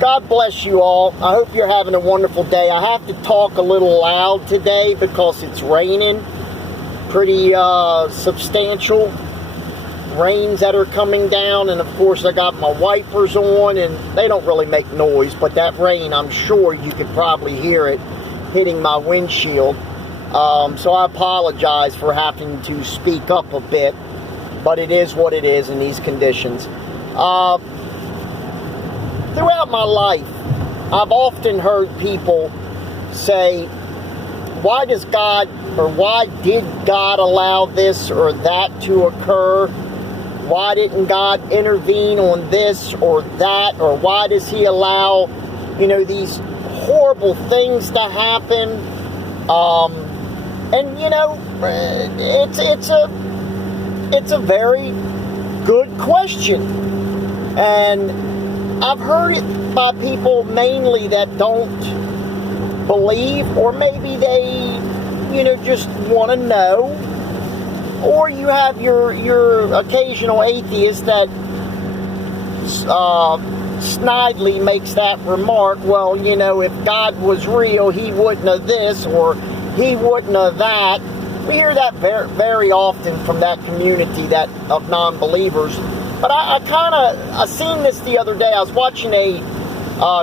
God bless you all. I hope you're having a wonderful day. I have to talk a little loud today because it's raining. Pretty substantial rains that are coming down, and of course I got my wipers on, and they don't really make noise, but that rain, I'm sure you could probably hear it hitting my windshield. So I apologize for having to speak up a bit, but it is what it is in these conditions. Throughout my life, I've often heard people say, why did God allow this or that to occur? Why didn't God intervene on this or that? Or why does he allow, these horrible things to happen? It's a very good question. And I've heard it by people mainly that don't believe, or maybe they, just want to know. Or you have your occasional atheist that snidely makes that remark, well, if God was real, he wouldn't have this, or he wouldn't have that. We hear that very, very often from that community of non-believers. But I seen this the other day. I was watching a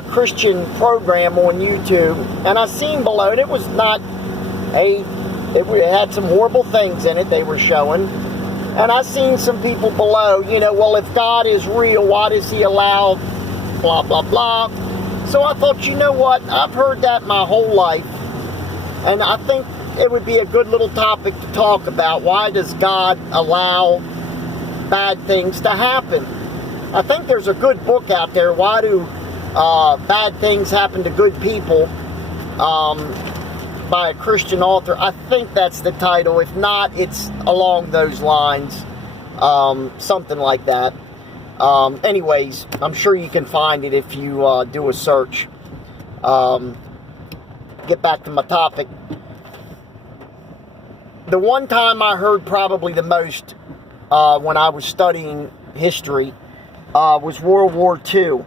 Christian program on YouTube, and I seen below, and it was not it had some horrible things in it they were showing. And I seen some people below, well, if God is real, why does he allow blah, blah, blah? So I thought, you know what? I've heard that my whole life. And I think it would be a good little topic to talk about. Why does God allow bad things to happen? I think there's a good book out there, Why Do Bad Things Happen to Good People? By a Christian author. I think that's the title. If not, it's along those lines. Something like that. Anyways, I'm sure you can find it if you do a search. Get back to my topic. The one time I heard probably the most when I was studying history was World War II.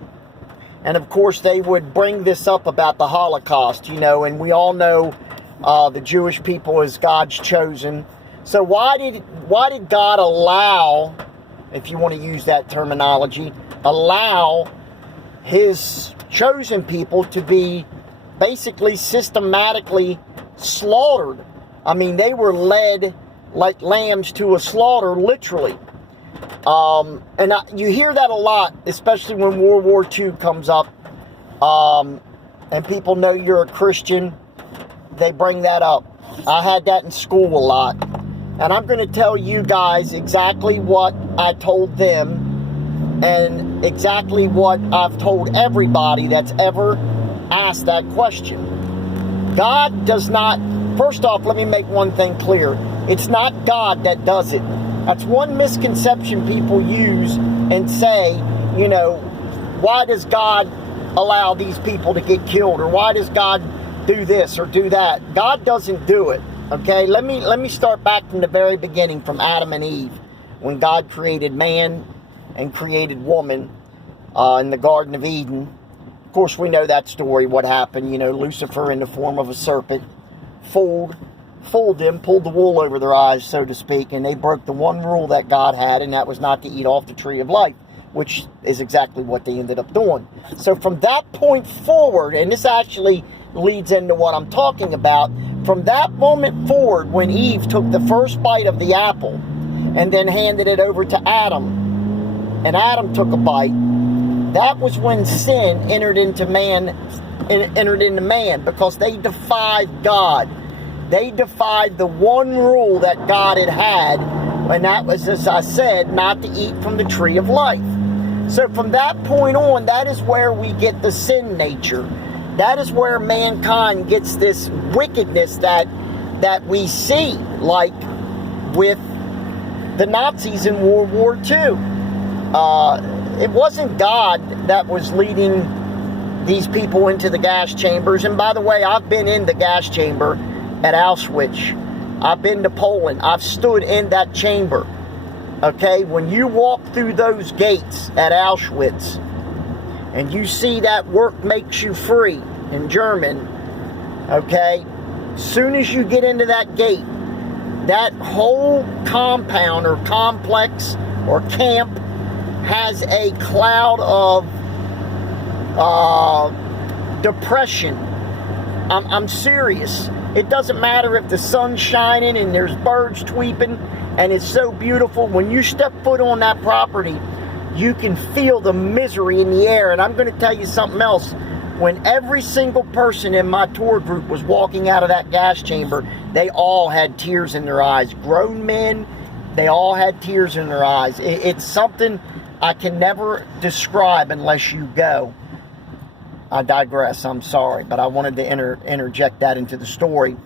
And of course they would bring this up about the Holocaust, and we all know the Jewish people is God's chosen. So why did God allow, if you want to use that terminology, allow his chosen people to be basically systematically slaughtered? I mean, they were led like lambs to a slaughter, literally. You hear that a lot, especially when World War II comes up, and people know you're a Christian. They bring that up. I had that in school a lot. And I'm going to tell you guys exactly what I told them and exactly what I've told everybody that's ever asked that question. God does not, first off, let me make one thing clear. It's not God that does it. That's one misconception people use and say, why does God allow these people to get killed? Or why does God do this or do that? God doesn't do it. Okay, let me start back from the very beginning, from Adam and Eve, when God created man and created woman in the Garden of Eden. Of course, we know that story, what happened. Lucifer in the form of a serpent fooled them, pulled the wool over their eyes, so to speak, and they broke the one rule that God had, and that was not to eat off the tree of life, which is exactly what they ended up doing. So from that point forward, and this actually leads into what I'm talking about, from that moment forward, when Eve took the first bite of the apple and then handed it over to Adam, and Adam took a bite, that was when sin entered into man, because they defied God. They defied the one rule that God had, and that was, as I said, not to eat from the tree of life. So from that point on, that is where we get the sin nature. That is where mankind gets this wickedness that we see, like with the Nazis in World War II. It wasn't God that was leading these people into the gas chambers. And by the way, I've been in the gas chamber at Auschwitz. I've been to Poland. I've stood in that chamber. Okay, when you walk through those gates at Auschwitz, and you see that work makes you free in German, okay, soon as you get into that gate, that whole compound or complex or camp has a cloud of depression. I'm serious. It doesn't matter if the sun's shining and there's birds tweeping and it's so beautiful. When you step foot on that property, you can feel the misery in the air. And I'm going to tell you something else. When every single person in my tour group was walking out of that gas chamber, they all had tears in their eyes. Grown men, they all had tears in their eyes. It's something I can never describe unless you go. I digress, I'm sorry, but I wanted to interject that into the story.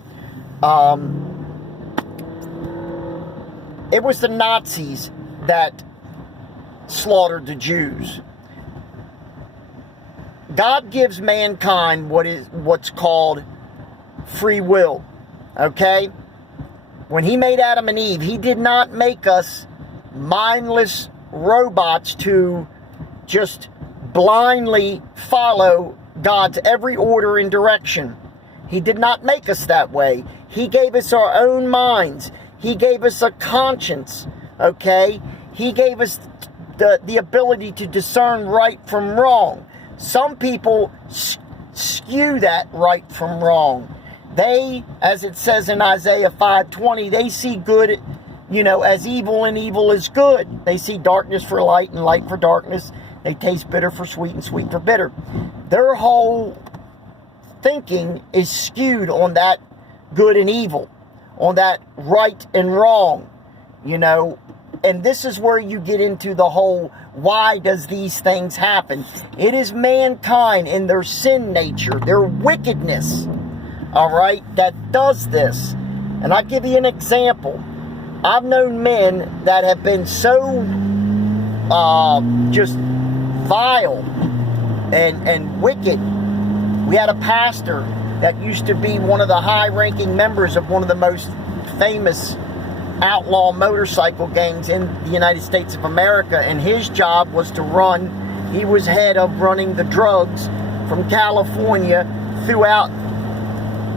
It was the Nazis that slaughtered the Jews. God gives mankind what's called free will, okay? When he made Adam and Eve, he did not make us mindless robots to just blindly follow God's every order and direction. He did not make us that way. He gave us our own minds. He gave us a conscience, okay? He gave us the ability to discern right from wrong. Some people skew that right from wrong. They, as it says in Isaiah 5:20, they see good, as evil and evil as good. They see darkness for light and light for darkness. They taste bitter for sweet and sweet for bitter. Their whole thinking is skewed on that good and evil, on that right and wrong, And this is where you get into the whole, why does these things happen? It is mankind in their sin nature, their wickedness, all right, that does this. And I'll give you an example. I've known men that have been so just vile and wicked. We had a pastor that used to be one of the high-ranking members of one of the most famous outlaw motorcycle gangs in the United States of America, and his job was to he was head of running the drugs from California throughout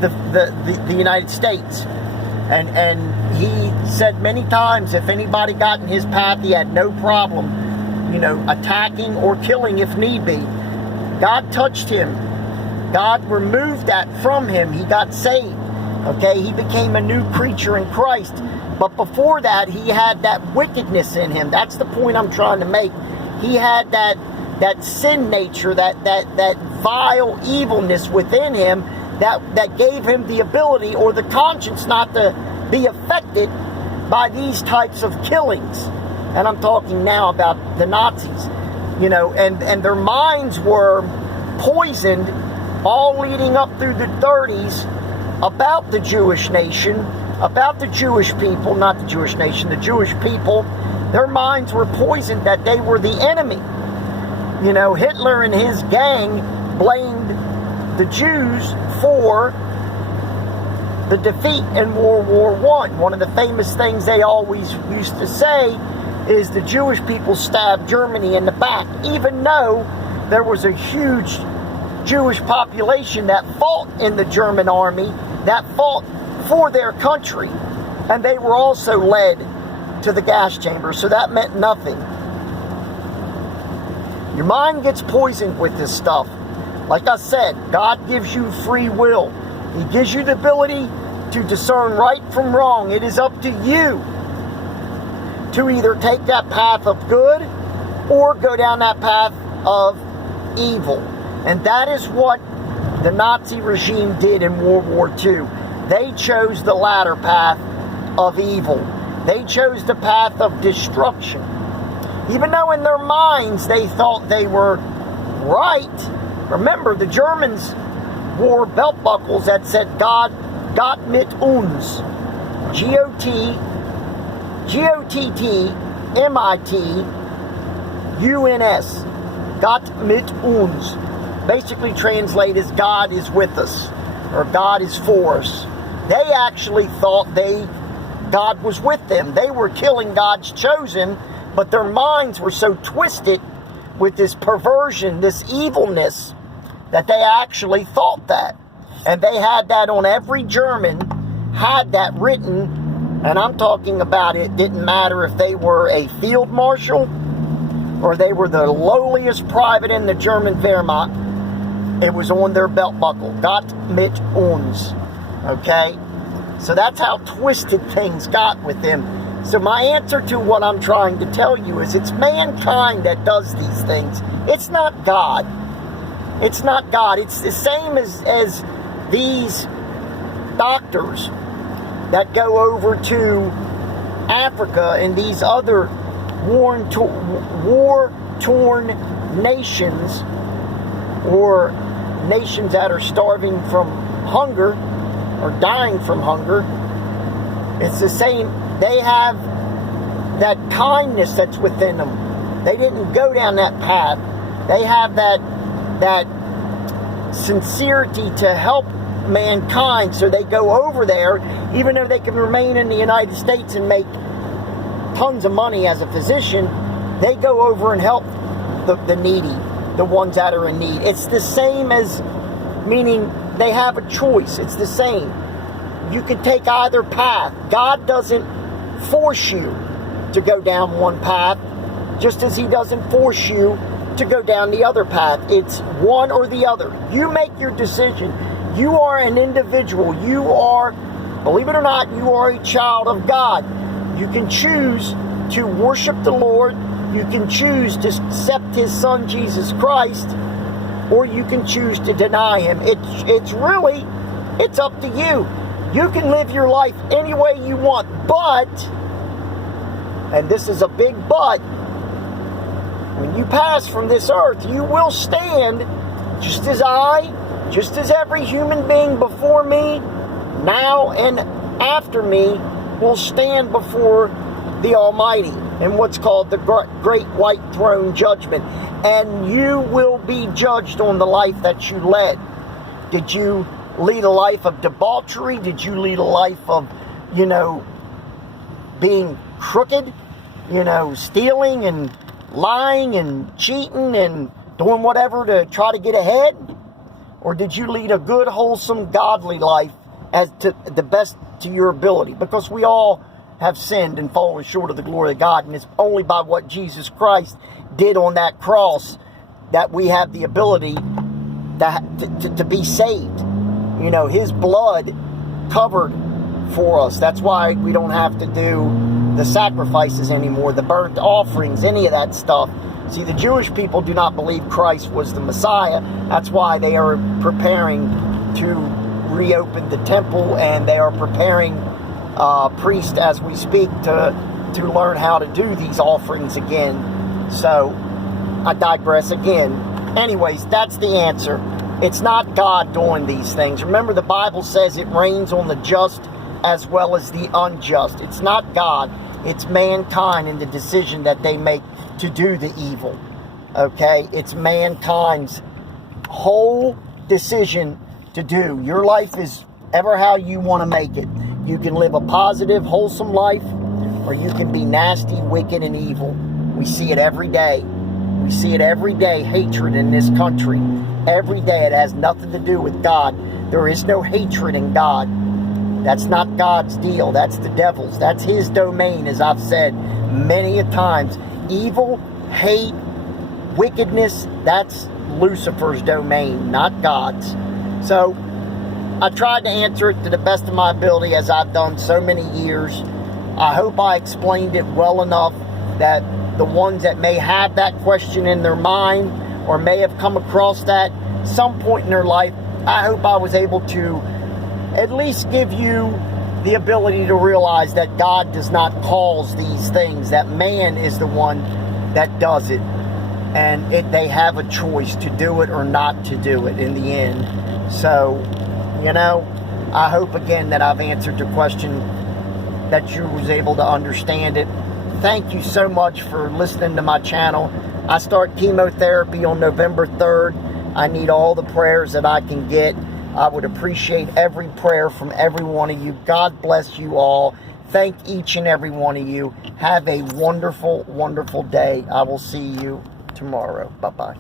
the United States. And he said many times if anybody got in his path, he had no problem, attacking or killing if need be. God touched him. God removed that from him. He got saved. Okay, he became a new creature in Christ. But before that, he had that wickedness in him. That's the point I'm trying to make. He had that sin nature, that vile evilness within him that gave him the ability or the conscience not to be affected by these types of killings. And I'm talking now about the Nazis, and their minds were poisoned all leading up through the 30s about the Jewish nation, about the Jewish people, not the Jewish nation, the Jewish people. Their minds were poisoned that they were the enemy. Hitler and his gang blamed the Jews for the defeat in World War I. One of the famous things they always used to say is the Jewish people stabbed Germany in the back, even though there was a huge Jewish population that fought in the German army, that fought for their country, and they were also led to the gas chamber, so that meant nothing. Your mind gets poisoned with this stuff. Like I said, God gives you free will. He gives you the ability to discern right from wrong. It is up to you to either take that path of good or go down that path of evil. And that is what the Nazi regime did in World War II. They chose the latter path of evil. They chose the path of destruction. Even though in their minds they thought they were right. Remember, the Germans wore belt buckles that said Gott mit uns. G-O-T-T-M-I-T-U-N-S. Gott mit uns. Basically translate as God is with us, or God is for us. They actually thought God was with them. They were killing God's chosen, but their minds were so twisted with this perversion, this evilness, that they actually thought that. And they had that on every German, had that written, and I'm talking about it didn't matter if they were a field marshal or they were the lowliest private in the German Wehrmacht. It was on their belt buckle. Gott mit uns. Okay? So that's how twisted things got with them. So my answer to what I'm trying to tell you is it's mankind that does these things. It's not God. It's not God. It's the same as these doctors that go over to Africa and these other war-torn nations, or nations that are starving from hunger or dying from hunger. It's the same. They have that kindness that's within them. They didn't go down that path. They have that sincerity to help mankind, so they go over there, even though they can remain in the United States and make tons of money as a physician. They go over and help the needy, the ones that are in need. It's the same as, meaning they have a choice. It's the same. You can take either path. God doesn't force you to go down one path, just as he doesn't force you to go down the other path. It's one or the other. You make your decision. You are an individual. You are, believe it or not, you are a child of God. You can choose to worship the Lord. You can choose to accept his son, Jesus Christ, or you can choose to deny him. It's really, it's up to you. You can live your life any way you want, but, and this is a big but, when you pass from this earth, you will stand, just as every human being before me, now and after me, will stand before the Almighty in what's called the Great White Throne Judgment. And you will be judged on the life that you led. Did you lead a life of debauchery? Did you lead a life of, being crooked? Stealing and lying and cheating and doing whatever to try to get ahead? Or did you lead a good, wholesome, godly life as to the best to your ability? Because we all have sinned and fallen short of the glory of God, and it's only by what Jesus Christ did on that cross that we have the ability to be saved. His blood covered for us. That's why we don't have to do the sacrifices anymore, the burnt offerings, any of that stuff. See, the Jewish people do not believe Christ was the Messiah. That's why they are preparing to reopen the temple, and they are preparing priests as we speak to learn how to do these offerings again. So, I digress again. Anyways, that's the answer. It's not God doing these things. Remember, the Bible says it rains on the just as well as the unjust. It's not God. It's mankind and the decision that they make to do the evil. Okay? It's mankind's whole decision to do. Your life is ever how you want to make it. You can live a positive, wholesome life, or you can be nasty, wicked, and evil. We see it every day. We see it every day, hatred in this country. Every day. It has nothing to do with God. There is no hatred in God. That's not God's deal. That's the devil's. That's his domain, as I've said many a times. Evil, hate, wickedness, that's Lucifer's domain, not God's. So, I tried to answer it to the best of my ability, as I've done so many years. I hope I explained it well enough that the ones that may have that question in their mind or may have come across that some point in their life, I hope I was able to at least give you the ability to realize that God does not cause these things, that man is the one that does it. And they have a choice to do it or not to do it in the end. So, I hope again that I've answered your question, that you was able to understand it. Thank you so much for listening to my channel. I start chemotherapy on November 3rd. I need all the prayers that I can get. I would appreciate every prayer from every one of you. God bless you all. Thank each and every one of you. Have a wonderful, wonderful day. I will see you tomorrow. tomorrow. Bye-bye.